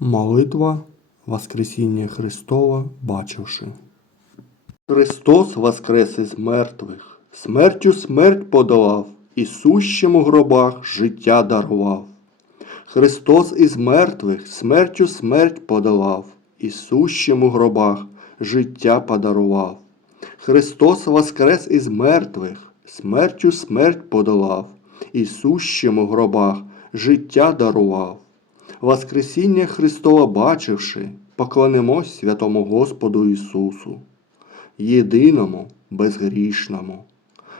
Молитва Воскресіння Христова, бачивши. Христос воскрес із мертвих, смертю смерть подолав, і сущим у гробах життя дарував. Христос із мертвих смертю смерть подолав, і сущим у гробах життя подарував. Христос воскрес із мертвих, смертю смерть подолав, і сущим у гробах життя дарував. Воскресіння Христова бачивши, поклонимось святому Господу Ісусу, єдиному, безгрішному.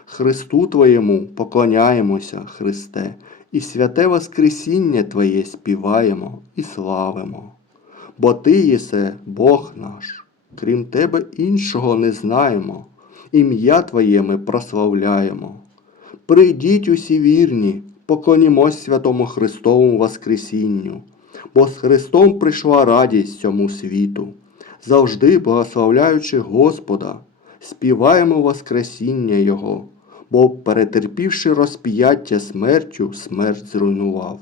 Христу Твоєму поклоняємося, Христе, і святе Воскресіння Твоє співаємо і славимо. Бо Ти єсе Бог наш, крім Тебе іншого не знаємо, ім'я Твоє ми прославляємо. Прийдіть усі вірні, поклонімось святому Христовому Воскресінню, бо з Христом прийшла радість цьому світу. Завжди благословляючи Господа, співаємо Воскресіння Його, бо, перетерпівши розп'яття смертю, смерть зруйнував.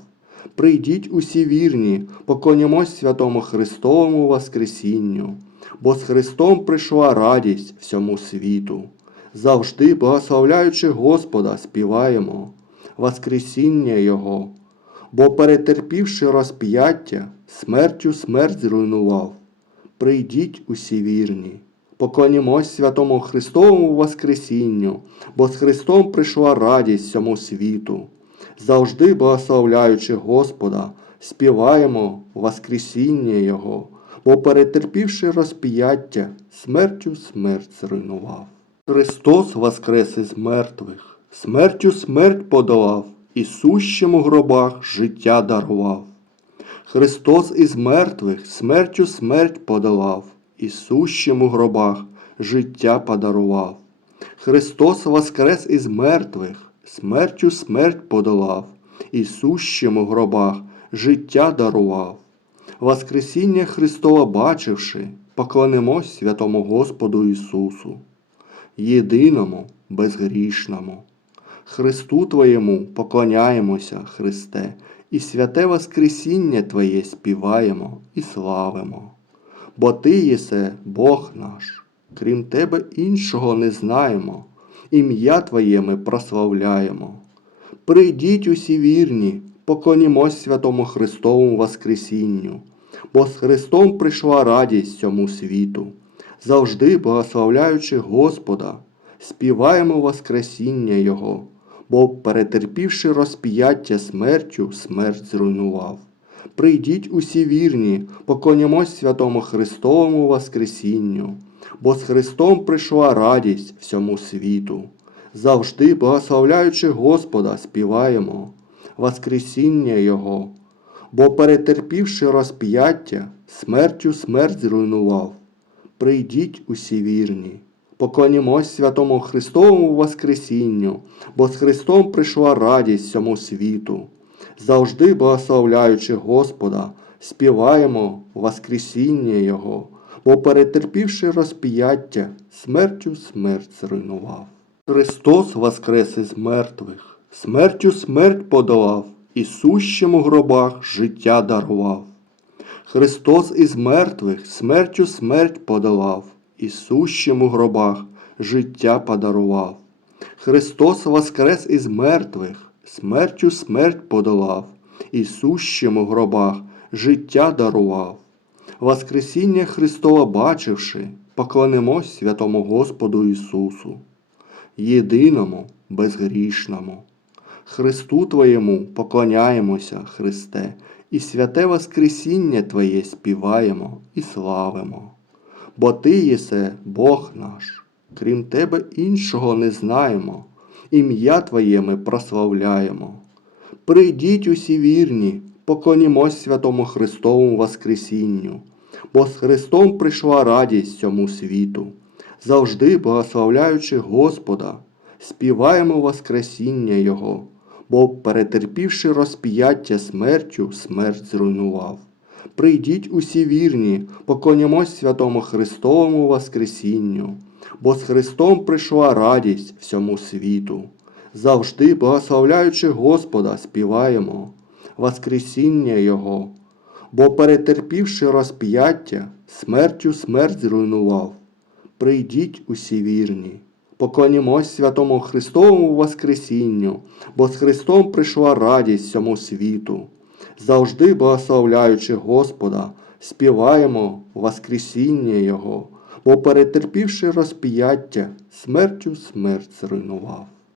Прийдіть усі вірні, поклонімось святому Христовому Воскресінню, бо з Христом прийшла радість всьому світу. Завжди, благословляючи Господа, співаємо Воскресіння Його, бо, перетерпівши розп'яття, смертю смерть зруйнував. Прийдіть усі вірні, поклонімось святому Христовому Воскресінню, бо з Христом прийшла радість всьому світу. Завжди, благословляючи Господа, співаємо Воскресіння Його, бо, перетерпівши розп'яття, смертю смерть зруйнував. Христос воскрес із мертвих, смертю смерть подолав, і сущим у гробах життя дарував. Христос із мертвих смертю смерть подолав, і сущим у гробах життя подарував. Христос воскрес із мертвих, смертю смерть подолав, і сущим у гробах життя дарував. Воскресіння Христова бачивши, поклонимось святому Господу Ісусу, єдиному, безгрішному. Христу Твоєму поклоняємося, Христе, і святе Воскресіння Твоє співаємо і славимо. Бо Ти єсе Бог наш, крім Тебе іншого не знаємо, ім'я Твоє ми прославляємо. Прийдіть усі вірні, поклонімось святому Христовому Воскресінню, бо з Христом прийшла радість цьому світу. Завжди, благословляючи Господа, співаємо Воскресіння Його, бо, перетерпівши розп'яття смертю, смерть зруйнував. Прийдіть усі вірні, поклонімось святому Христовому Воскресінню, бо з Христом прийшла радість всьому світу. Завжди, благословляючи Господа, співаємо Воскресіння Його, бо, перетерпівши розп'яття, смертю смерть зруйнував. Прийдіть усі вірні, поклонімось святому Христовому Воскресінню, бо з Христом прийшла радість всьому світу. Завжди, благословляючи Господа, співаємо Воскресіння Його, бо, перетерпівши розп'яття, смертю смерть зруйнував. Христос воскрес із мертвих, смертю смерть подолав, і сущим у гробах життя дарував. Христос із мертвих смертю смерть подолав, і сущим у гробах життя подарував. Христос воскрес із мертвих, смертю смерть подолав, і сущим у гробах життя дарував. Воскресіння Христова бачивши, поклонимось святому Господу Ісусу, єдиному, безгрішному. Христу Твоєму поклоняємося, Христе, і святе Воскресіння Твоє співаємо і славимо. Бо Ти єсе Бог наш, крім Тебе іншого не знаємо, ім'я Твоє ми прославляємо. Прийдіть усі вірні, поклонімось святому Христовому Воскресінню, бо з Христом прийшла радість цьому світу. Завжди, благословляючи Господа, співаємо Воскресіння Його, бо, перетерпівши розп'яття смертю, смерть зруйнував. Прийдіть усі вірні, поклонімось святому Христовому Воскресінню, бо з Христом прийшла радість всьому світу. Завжди, благословляючи Господа, співаємо Воскресіння Його, бо перетерпівши розп'яття, смертю смерть зруйнував. Прийдіть усі вірні, поклонімось святому Христовому Воскресінню, бо з Христом прийшла радість цьому світу. Завжди благословляючи Господа, співаємо Воскресіння Його, бо перетерпівши розп'яття, смертю смерть зруйнував.